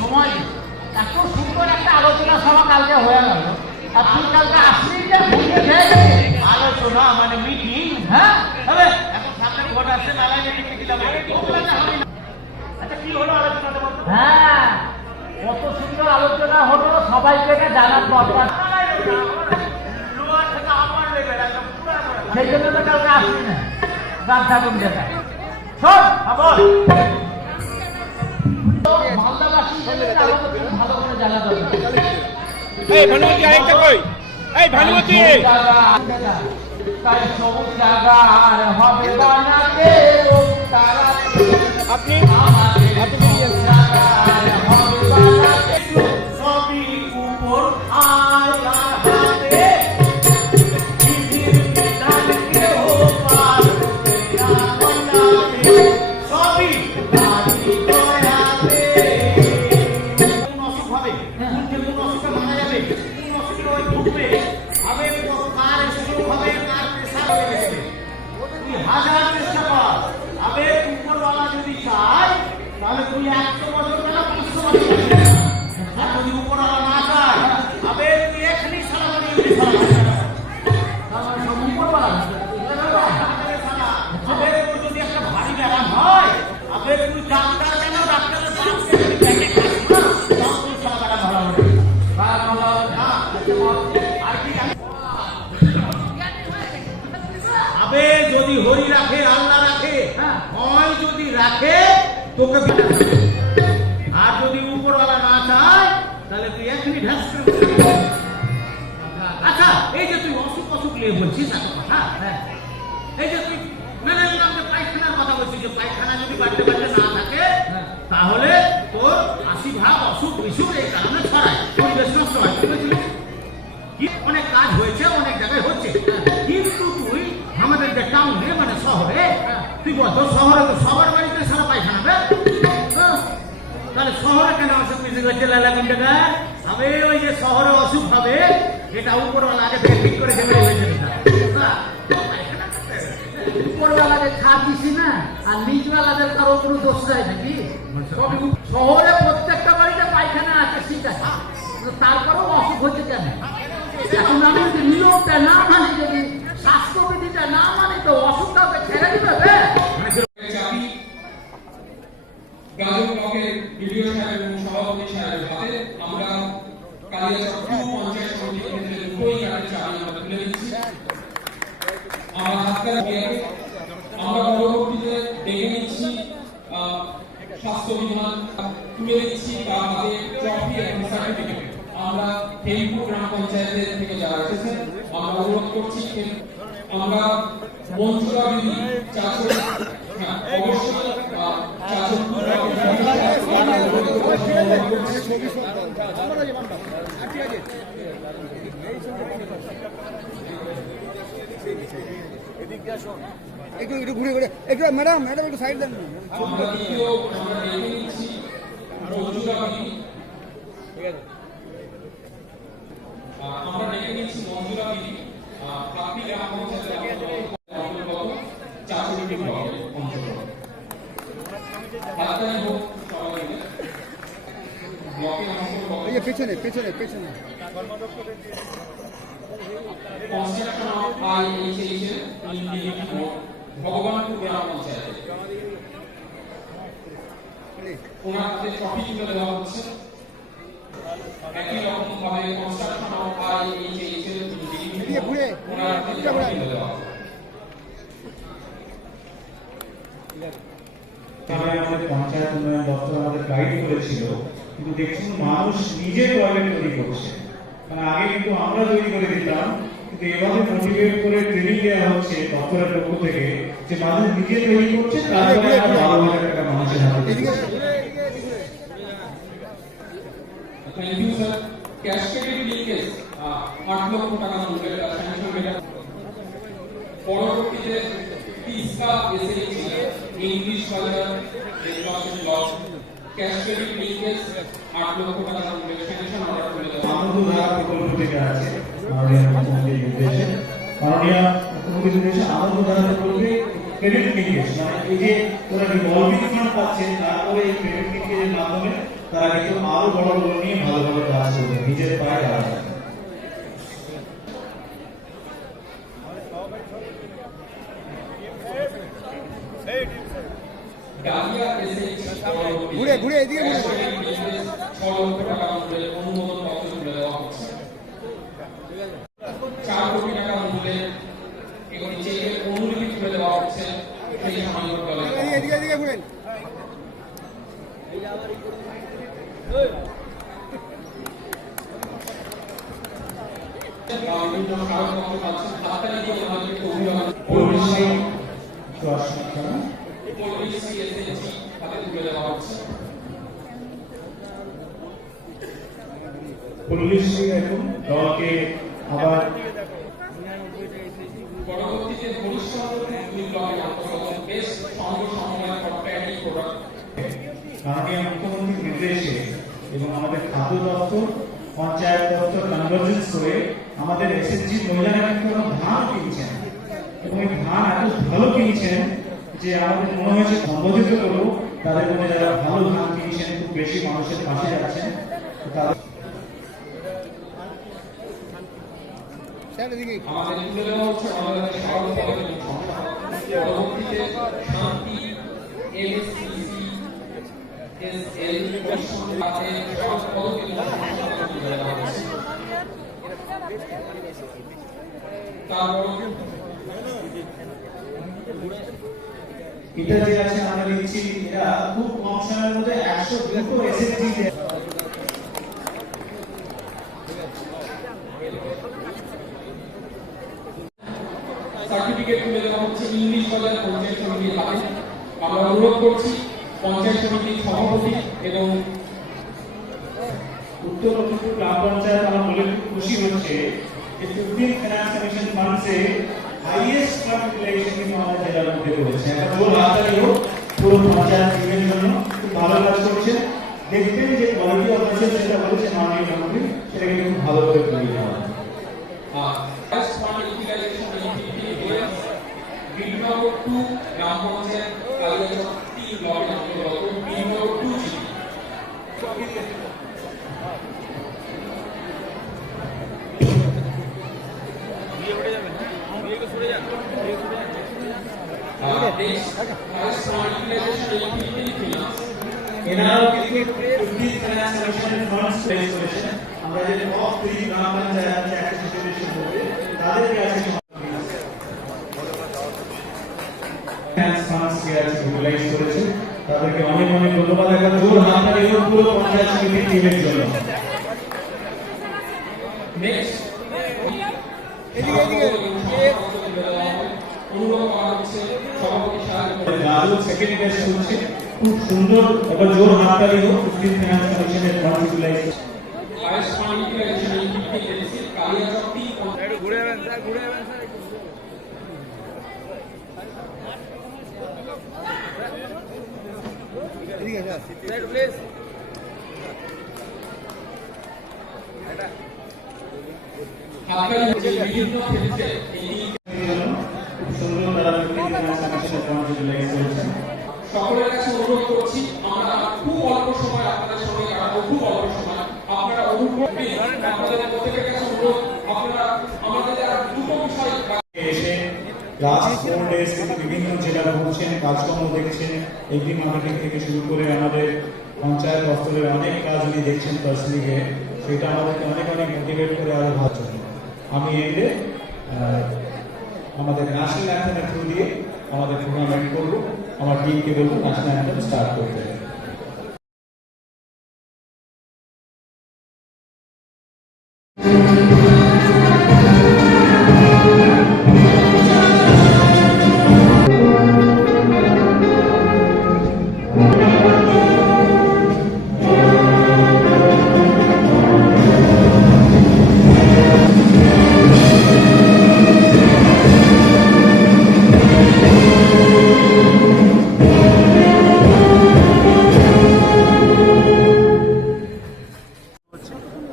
সময় দে এত সুন্দর একটা আলোচনা সভা কালকে হয়ে গেল, আর তুই কালকে আসলি যে ভুলে গেছে আলোচনা মানে মিটিং। হ্যাঁ তবে এখন সামনে ভোট আসছে, মেলায় মিটিং মিটিং হবে। আচ্ছা কি হলো আলোচনাটা বলতো? হ্যাঁ, কত সুন্দর আলোচনা হলো, সবাইকে এটা জানার দরকার। লোয়ার থেকে আমার লেভেল একদম পুরো সেই জন্য তো কালকে আসলি না রাত ঠাকুর যেটা শোন বল। মালদাবাসী হিসেবে ভালো করে জানা দরকার। এই ভানুমতি আরেকটা কই, এই ভানুমতি তাই সবুজ জায়গা আর হবে বানাতে তারা আপনি সবই উপর আল্লাহর হাতে, পৃথিবীর বিধান কেউ পারবে না বদলাতে, সবই তারই দয়াতে। কোন অসুখ হবে, কোন অসুখে মারা যাবে, কোন অসুখে ওই ভুগবে, হবে কার স্ট্রোক হবে, কার প্রেসার হয়ে গেছে, তুই হাজার চেষ্টা কর, হবে উপরওয়ালা যদি চায় তাহলে তুই 100 বছর কেন 500 বছর বাঁচবি। আর যদি উপরওয়ালা না চায় হবে তুই এখনই সারা বাড়ি হবে। তোর যদি একটা ভারী ব্যায়াম হয় হবে তুই ডাক্তার কেন, ডাক্তারের বাপকে যদি ব্যাগে খাস না তখন তুই সারা ব্যায়াম ভালো হবে। আর কি জানি আবে যদি হরি রাখে আল্লাহ রাখে, হয় যদি রাখে তোকে, আর যদি উপরওয়ালা না চায় তাহলে তুই এখনই ঢাস করে। আচ্ছা এই যে তুই অসুখ অসুখ নিয়ে বলছিস এত কথা, হ্যাঁ এই যে তুই মেনে নিলাম যে পায়খানার কথা বলছিস, যে পায়খানা যদি বাড়িতে বাড়িতে না থাকে তাহলে তোর 80% অসুখ বিসুখ এই কারণে ছড়ায়, পরিবেশ নষ্ট হয়। কি অনেক কাজ হয়েছে, অনেক জায়গায় হচ্ছে, কিন্তু তুই আমাদের যে টাউনে মানে শহরে তুই বলতো শহরে তো সবার বাড়িতে সারা পায়খানা হবে, তাহলে শহরে কেন অসুখ বিসুখ হচ্ছে লালাগুন টাকা হবে? ওই যে শহরে অসুখ হবে এটা উপরওয়ালা আগে থেকে ঠিক করে দেবে হয়েছে। উপরওয়ালাকে খাট দিছি না, আর নিচওয়ালাদের কারো কোনো দোষ যায় নাকি? শহরে প্রত্যেকটা বাড়িতে পায়খানা আছে, ঠিক আছে, তারপরেও অসুখ হচ্ছে কেন? এখন আমি যদি নিয়মটা না মানি, যদি স্বাস্থ্যবিধিটা না মানি, তো অসুখটাকে ছেড়ে দিবে। গাজল ব্লকের ভিডিও সাহেব এবং সভাপতি সাহেবের হাতে আমরা কালিয়াচক পঞ্চায়েত সমিতি কেন্দ্রের 90 কার্ডের চাবি আমরা তুলে দিচ্ছি। আমরা হাতকার আমরা পরবর্তীতে ডেকে নিচ্ছি স্বাস্থ্য বিভাগ, তুলে দিচ্ছি তার হাতে ট্রফি এবং সার্টিফিকেট। আমরা হেমপুর গ্রাম পঞ্চায়েতের থেকে যারা এসেছেন আমরা অনুরোধ করছি, আমরা মঞ্জুরা দিদি চাচু, হ্যাঁ অবশ্যই চাচু একটু ঘুরে ঘুরে একটু ম্যাডাম একটু সাইড দেন। আমরা দ্বিতীয় আমরা ডেকে নিচ্ছি মঞ্জুরা দিদি, আমরা ডেকে নিচ্ছি মঞ্জুরা দিদি কাপি গ্রাম পঞ্চায়েতের অন্তর্গত চাচুরিটি ব্লকের অন্তর্গত। হাততালি হোক সবাই মিলে। ব্লকের অন্তর্গত পেছনে পেছনে পেছনে construction of IHH individual board Bhagabanpur গ্রাম পঞ্চায়েত, ওনার হাতে ট্রফি তুলে দেওয়া হচ্ছে। একই রকম ভাবে কনস্ট্রাকশন অফ IHH ইনডিভিজুয়াল ওনার হাতে ট্রফি তুলে দেওয়া হচ্ছে। আমাদের পঞ্চায়েত উন্নয়ন দপ্তর আমাদের গাইড করেছিল, কিন্তু দেখুন মানুষ নিজে টয়লেট তৈরি করছে। কারণ আগে কিন্তু আমরা তৈরি করে দিতাম, কিন্তু এভাবে মোটিভেট করে ট্রেনিং দেওয়া হচ্ছে দপ্তরের পক্ষ থেকে যে মানুষ নিজে তৈরি করছে, তারপরে আমরা 12,000 টাকা মানুষের হাতে। Thank you sir. Cascaded leakage 8 lakh টাকা মূল্যের স্যাংশন হয়ে গেছে। পরবর্তীতে তিস্তা এসএইচি English Bazar regulation block cascaded leakage 8 lakh টাকা মূল্যের স্যাংশন অর্ডার করে দেওয়া। আনন্দধারা প্রকল্প থেকে আছে মাননীয় মুখ্যমন্ত্রীর নির্দেশে, মাননীয় মুখ্যমন্ত্রীর নির্দেশে আনন্দধারা প্রকল্পে ক্রেডিট লিঙ্কেজ, মানে এই যে ওরা রিভলভিং ফান্ড পাচ্ছে, তারপরে এই ক্রেডিট লিঙ্কেজের মাধ্যমে তারা কিন্তু আরো বড় বড় নিয়ে ভালো ভালো কাজ করবে, নিজের পায়ে দাঁড়াবে। ডালিয়া এসএইচ ঘুরে ঘুরে এদিকে ঘুরে 6 লক্ষ টাকা মূল্যের অনুমোদন পত্র তুলে দেওয়া হচ্ছে। 4 কোটি টাকা মূল্যের এবং চেকের অনুলিপি তুলে দেওয়া হচ্ছে সেই সামাজিক দলের পক্ষ থেকে। এদিকে এদিকে ঘুরেন। বিভিন্ন স্মারকপত্র পাচ্ছেন, হাততালি দিয়ে ওনাদেরকে অভিবাদন পরিবেশী একটু আসুন এখানে। পরিবেশী এসএইচজি হাতে তুলে দেওয়া হচ্ছে। পরিবেশী এখন দলকে আবার পরবর্তীতে হরিশ্চন্দ্র দুই ব্লকের অন্তর্গত বেশ সংঘ সমন্বয় প্যাডি প্রোডাক্ট মাননীয় মুখ্যমন্ত্রীর নির্দেশে এবং আমাদের খাদ্য দপ্তর, পঞ্চায়েত দপ্তর কনভার্জেন্স করে আমাদের এসএসজি মহিলারা কিন্তু ধান কিনছেন এবং এই ধান এত ভালো কিনছেন যে আমাদের মনে হয়েছে সম্বোধিত করবো তাদের মধ্যে যারা ভালো ধান কিনছেন, খুব বেশি মানুষের পাশে যাচ্ছেন তাদের এদিকে আমাদের তুলে দেওয়া হচ্ছে আমাদের সভাপতি এবং সংসদ। পরবর্তীতে শান্তি এমএসসিসি এসএল হরিশ্চন্দ্র হাতে পদক এবং সম্মাননা তুলে দেওয়া হচ্ছে। তারপর এটা যে আছে আমরা দেখছি এরা খুব কম সময়ের মধ্যে 102 এসএসজি সার্টিফিকেট তুলে দেওয়া হচ্ছে ইংলিশ বাজার পঞ্চায়েত সমিতির হাতে। আমরা অনুরোধ করছি পঞ্চায়েত সমিতির সভাপতি এবং উত্তর লক্ষ্মীপুর গ্রাম পঞ্চায়েত আমার বলে খুব খুশি হচ্ছে যে 15 ফাইন্যান্স কমিশন ফান্ডসে হাইয়েস্ট ফান্ড ইউটিলাইজেশন কিন্তু আমাদের জেলার মধ্যে করেছে। একটা বড় হাততালিও পুরো পঞ্চায়েত টিমের জন্য, খুব ভালো কাজ করছে। দেখবেন যে কোয়ালিটি অফিসার যেটা বলেছে মাননীয় মন্ত্রী, সেটা কিন্তু খুব ভালো করে তৈরি করা। ফার্স্ট ফান্ড ইউটিলাইজেশন বিনগর 2 গ্রাম পঞ্চায়েত কালিয়াচক 3 ব্লকের অন্তর্গত বিনগর 2 জিপি। এনারাও কিন্তু 15 ফাইন্যান্স কমিশনের ফান্ডস রেজ করেছেন। আমরা যে টপ 3 গ্রাম পঞ্চায়েত আছে 146 মধ্যে তাদেরকে আছে ফাইন্যান্স ফান্ডস কে আছে ইউটিলাইজ করেছে, তাদেরকে অনেক অনেক ধন্যবাদ। একটা জোর হাততালি দিন পুরো পঞ্চায়েত সমিতির টিমের জন্য। নেক্সট এদিকে এদিকে অনুরোধ করা হচ্ছে সভাপতি সাহেব রাজু সেকেন্ড বেস্ট হচ্ছে, খুব সুন্দর। একটা জোর হাততালি হোক 15 ফাইন্যান্স কমিশনের fund utilize. First fund utilization agency Kaliachak 3 একটু ঘুরে যাবেন স্যার, ঘুরে যাবেন স্যার। এদিকে স্যার, স্যার প্লিজ। হাততালি হচ্ছে বিভিন্ন ক্ষেত্রে এই খুব সুন্দর তারা 15 ফাইন্যান্স কমিশনের ফান্ড ইউটিলাইজ করেছেন। সকলের কাছে অনুরোধ করছি, আমরা খুব অল্প সময় আপনাদের সঙ্গে কাটাবো, খুব অল্প সময়। আপনারা অনুরোধ আপনাদের প্রত্যেকের কাছে অনুরোধ, আপনারা আমাদের যারা দুটো বিষয় এসে লাস্ট 4 ডেজ কিন্তু বিভিন্ন জেলা ঘুরছেন, কাজকর্ম দেখছেন, এগ্রি মার্কেটিং থেকে শুরু করে আমাদের পঞ্চায়েত দপ্তরের অনেক কাজ উনি দেখছেন পার্সোনালি, সেটা আমাদেরকে অনেক অনেক মোটিভেট করে আরো ভালো জন্য। আমি এলে আমাদের ন্যাশনাল অ্যান্থেমের থ্রু দিয়ে আমাদের টুর্নামেন্ট করবো, আমার টিমকে বলবো ন্যাশনাল অ্যান্থেম স্টার্ট করতে।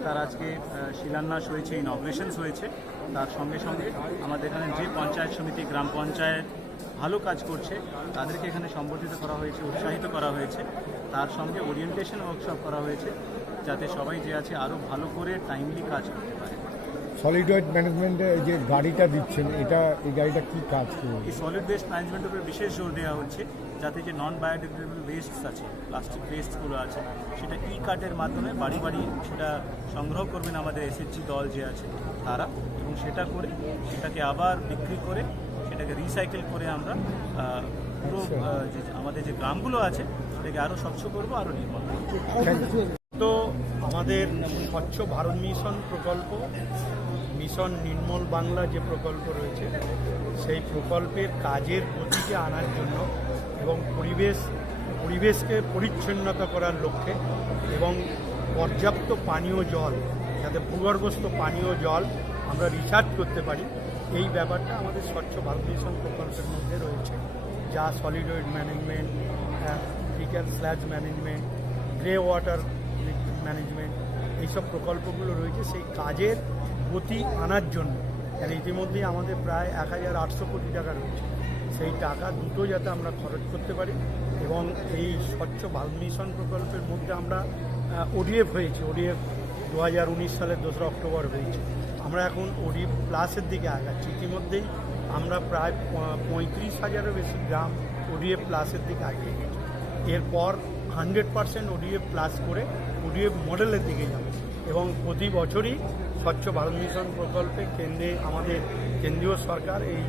তার আজকে শিলান্যাস হয়েছে, ইনগ্রেশনস হয়েছে। তার সঙ্গে সঙ্গে আমাদের এখানে যে পঞ্চায়েত সমিতি, গ্রাম পঞ্চায়েত ভালো কাজ করছে তাদেরকে এখানে সম্বর্ধিত করা হয়েছে, উৎসাহিত করা হয়েছে। তার সঙ্গে ওরিয়েন্টেশন ওয়ার্কশপ করা হয়েছে যাতে সবাই যে আছে আরও ভালো করে টাইমলি কাজ করতে পারে। সলিড ওয়েস্ট ম্যানেজমেন্টে যে গাড়িটা দিচ্ছেন, এই গাড়িটা কি কাজ করবে? এই সলিড ওয়েস্ট ম্যানেজমেন্টের উপরে বিশেষ জোর দেওয়া হচ্ছে যাতে যে নন বায়োডিগ্রেডেবল ওয়েস্টস আছে, প্লাস্টিক ওয়েস্টগুলো আছে, সেটা ই কার্টের মাধ্যমে বাড়ি বাড়ি সেটা সংগ্রহ করবেন আমাদের এসএসজি দল যে আছে তারা, এবং সেটা করে সেটাকে আবার বিক্রি করে সেটাকে রিসাইকেল করে আমরা পুরো যে আমাদের যে গ্রামগুলো আছে সেটাকে আরও স্বচ্ছ করবো, আরও নির্মল করবো। তো আমাদের স্বচ্ছ ভারত মিশন প্রকল্প, মিশন নির্মল বাংলা যে প্রকল্প রয়েছে সেই প্রকল্পের কাজের গতিকে আনার জন্য এবং পরিবেশকে পরিচ্ছন্নতা করার লক্ষ্যে এবং পর্যাপ্ত পানীয় জল, যাতে ভূগর্ভস্থ পানীয় জল আমরা রিচার্জ করতে পারি, এই ব্যাপারটা আমাদের স্বচ্ছ ভারত মিশন প্রকল্পের মধ্যে রয়েছে, যা solid waste management, faecal sludge management, grey water management, এইসব প্রকল্পগুলো রয়েছে। সেই কাজের গতি আনার জন্য ইতিমধ্যেই আমাদের প্রায় 1800 কোটি টাকা রয়েছে, সেই টাকা দ্রুত যাতে আমরা খরচ করতে পারি। এবং এই স্বচ্ছ ভারত মিশন প্রকল্পের মধ্যে আমরা ওডিএফ হয়েছে, ওডিএফ 2019 সালের 2রা অক্টোবর হয়েছে। আমরা এখন ওডিএফ প্লাসের দিকে আগাচ্ছি। ইতিমধ্যেই আমরা প্রায় 35,000-এরও বেশি গ্রাম ওডিএফ প্লাসের দিকে এগিয়ে গেছি। এরপর 100% ওডিএফ প্লাস করে ওডিএফ মডেলের দিকে যাব এবং প্রতি বছরই স্বচ্ছ ভারত মিশন প্রকল্পে আমাদের কেন্দ্রীয় সরকার এই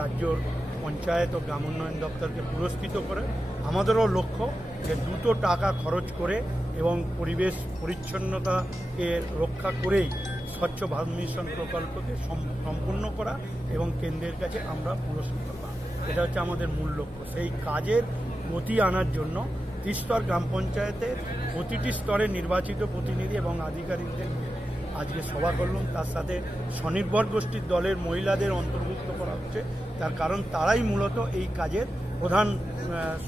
রাজ্যর পঞ্চায়েত ও গ্রাম উন্নয়ন দপ্তরকে পুরস্কৃত করে। আমাদেরও লক্ষ্য যে দ্রুত টাকা খরচ করে এবং পরিবেশ পরিচ্ছন্নতাকে রক্ষা করেই স্বচ্ছ ভারত মিশন প্রকল্পকে সম্পূর্ণ করা এবং কেন্দ্রের কাছে আমরা পুরস্কৃত পাওয়া, এটা হচ্ছে আমাদের মূল লক্ষ্য। সেই কাজের গতি আনার জন্য ত্রিস্তর গ্রাম পঞ্চায়েতের প্রতিটি স্তরে নির্বাচিত প্রতিনিধি এবং আধিকারিকদের নিয়ে আজকে সভা করলাম। তার সাথে স্বনির্ভর গোষ্ঠীর দলের মহিলাদের অন্তর্ভুক্ত করা হচ্ছে, তার কারণ তারাই মূলত এই কাজের প্রধান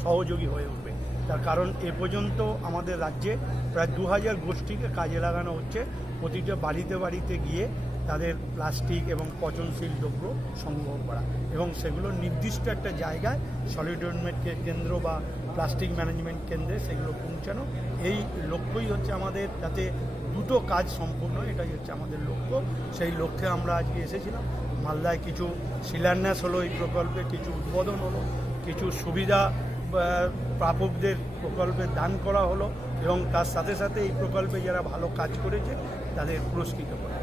সহযোগী হয়ে উঠবে। তার কারণ এ পর্যন্ত আমাদের রাজ্যে প্রায় 2000 গোষ্ঠীকে কাজে লাগানো হচ্ছে, প্রতিটা বাড়িতে বাড়িতে গিয়ে তাদের প্লাস্টিক এবং পচনশীল দ্রব্য সংগ্রহ করা এবং সেগুলো নির্দিষ্ট একটা জায়গায় সলিড ওয়েস্ট কেন্দ্র বা প্লাস্টিক ম্যানেজমেন্ট কেন্দ্রে সেগুলো পৌঁছানো। এই লক্ষ্যই হচ্ছে আমাদের, যাতে দ্রুত কাজ সম্পূর্ণ, এটাই হচ্ছে আমাদের লক্ষ্য। সেই লক্ষ্যে আমরা আজকে এসেছিলাম। মালদায় কিছু শিলান্যাস হলো, এই প্রকল্পে কিছু উদ্বোধন হলো, কিছু সুবিধা প্রাপকদের প্রকল্পে দান করা হলো এবং তার সাথে সাথে এই প্রকল্পে যারা ভালো কাজ করেছে তাদের পুরস্কৃত করা।